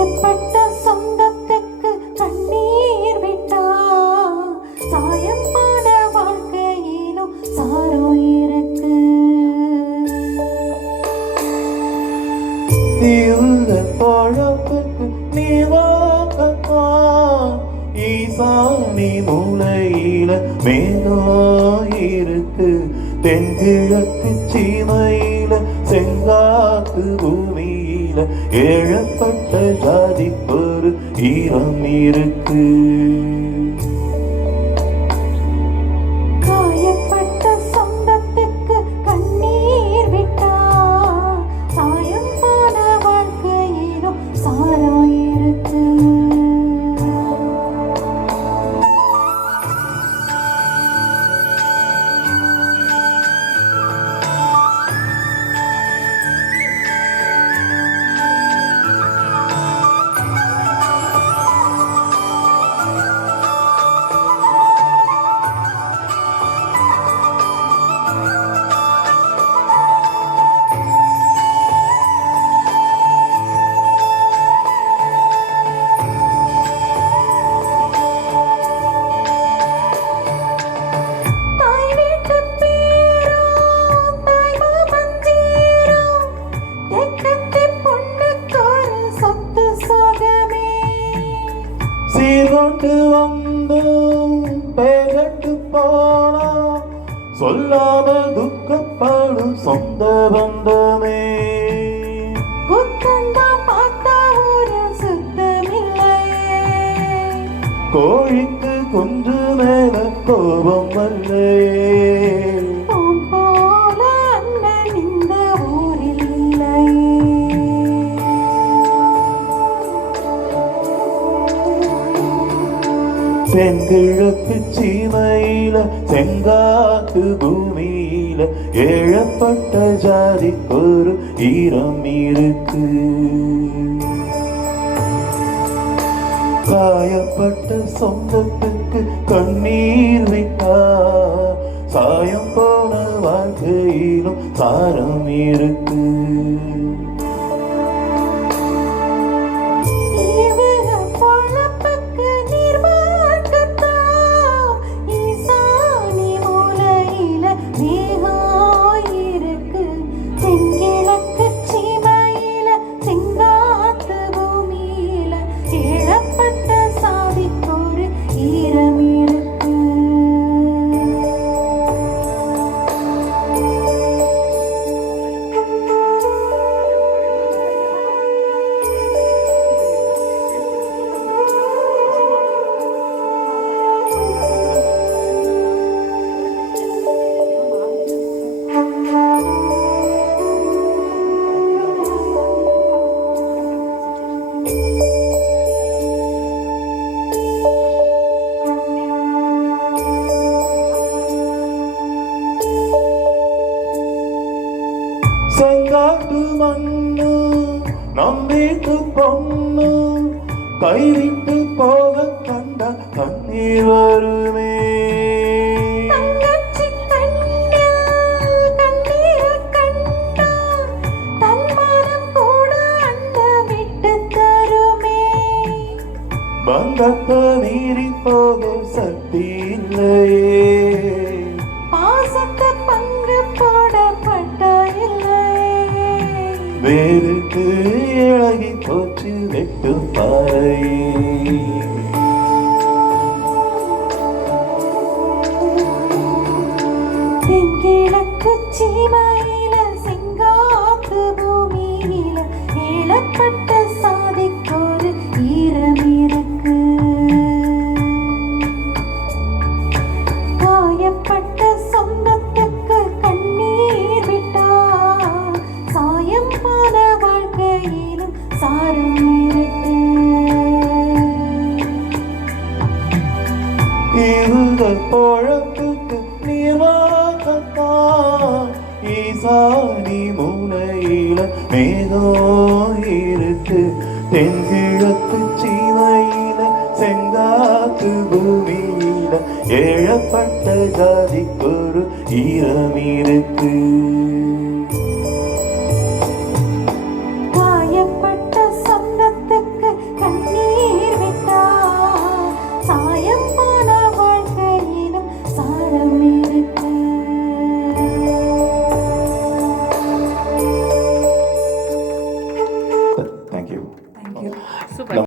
காயப்பட்ட சொந்தத்துக்கு கண்ணீர் விட்டா சாயம் போன வாழ்க்கையிலும் சாரோ இருக்கு. இந்த பழப்புக்கு நீவாக்கா ஈசானி மூலையில மேலோ இருக்கு. தென்கிழக்கு சீமையில செங்காத்து பூமியில ஏழப்பட்ட ஜாதிக்கு ஒரு ஈரம் இருக்கு. காயப்பட்ட சொந்தத்துக்கு கண்ணீர் விட்டா சாயம் போன வாழ்க்கையிலும் சாரோ இருக்கு. சீர்கொண்டு வந்தோம் பேகட்டு போனா சொல்லாம துக்கப்படும் சொந்த பந்தமே. கோழிக்கு குஞ்சு மேல கோபம் வல்லையே. தென்கிழக்கு சீமையில செங்காத்து பூமியில ஏழப்பட்ட ஜாதிக்கு ஒரு ஈரம் இருக்கு. காயப்பட்ட சொந்தத்துக்கு கண்ணீர் விட்டா சாயம் போன வாழ்க்கையிலும் சாரம் இருக்கு. செங்காட்டு மண்ணு நம்பிட்டு பொண்ணு கைவிட்டு போக கண்ட கண்ணீர் வருமே. பந்தத்தை மீறி போக சக்தி இல்லையே. பாசத்தை பங்கு போடப்பட்ட வேருக்கு இழகி போச்சு வெட்டு பாறையே. தென்கிழக்கு சீமையில செங்காத்து பூமியில ஏழப்பட்ட சாதிக்கொரு ஈரம் இருக்கு. காயப்பட்ட சொந்தத்துக்கு கண்ணீர் விட்டா சாயம் போன வாழ்க்கையிலும் சாரம் இருக்கு. இந்த பழத்துக்கு நீர்வாக்கா ஈசானி மூலையில மேலோ இருக்கு. தென்கிழக்கு சீமையில செங்காத்து பூமியில ஏழப்பட்ட ஜாதிக்கு ஒரு ஈரம் இருக்கு.